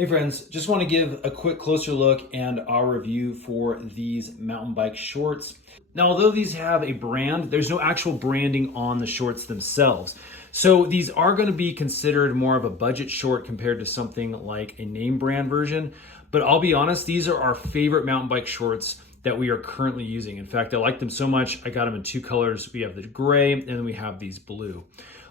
Hey friends, just want to give a quick closer look and our review for these mountain bike shorts. Now, although these have a brand, there's no actual branding on the shorts themselves. So these are going to be considered more of a budget short compared to something like a name brand version. But I'll be honest, these are our favorite mountain bike shorts that we are currently using. In fact, I like them so much, I got them in two colors. We have the gray and then we have these blue.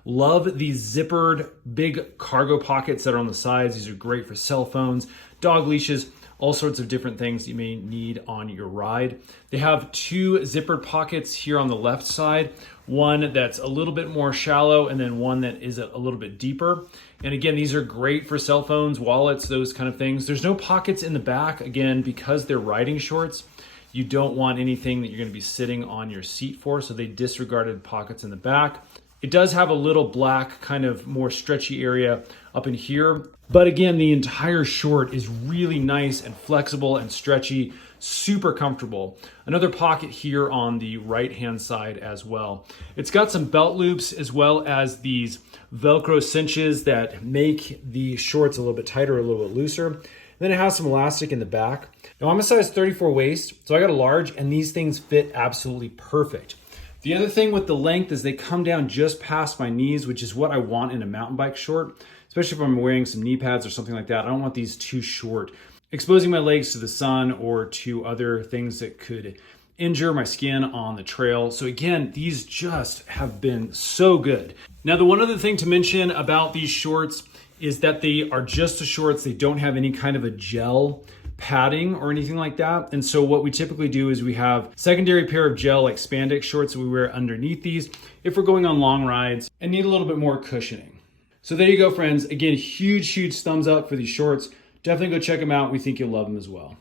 Love these zippered big cargo pockets that are on the sides. These are great for cell phones, dog leashes, all sorts of different things you may need on your ride. They have two zippered pockets here on the left side, one that's a little bit more shallow and then one that is a little bit deeper. And again, these are great for cell phones, wallets, those kind of things. There's no pockets in the back, again, because they're riding shorts. You don't want anything that you're going to be sitting on your seat for, so they disregarded pockets in the back. It does have a little black kind of more stretchy area up in here. But again, the entire short is really nice and flexible and stretchy, super comfortable. Another pocket here on the right-hand side as well. It's got some belt loops as well as these Velcro cinches that make the shorts a little bit tighter, a little bit looser. Then it has some elastic in the back. Now I'm a size 34 waist, so I got a large, and these things fit absolutely perfect. The other thing with the length is they come down just past my knees, which is what I want in a mountain bike short, especially if I'm wearing some knee pads or something like that. I don't want these too short, exposing my legs to the sun or to other things that could injure my skin on the trail. So again, these just have been so good. Now, the one other thing to mention about these shorts is that they are just the shorts. They don't have any kind of a gel padding or anything like that. And so what we typically do is we have secondary pair of gel like spandex shorts that we wear underneath these if we're going on long rides and need a little bit more cushioning. So there you go, friends. Again, huge thumbs up for these shorts. Definitely go check them out. We think you'll love them as well.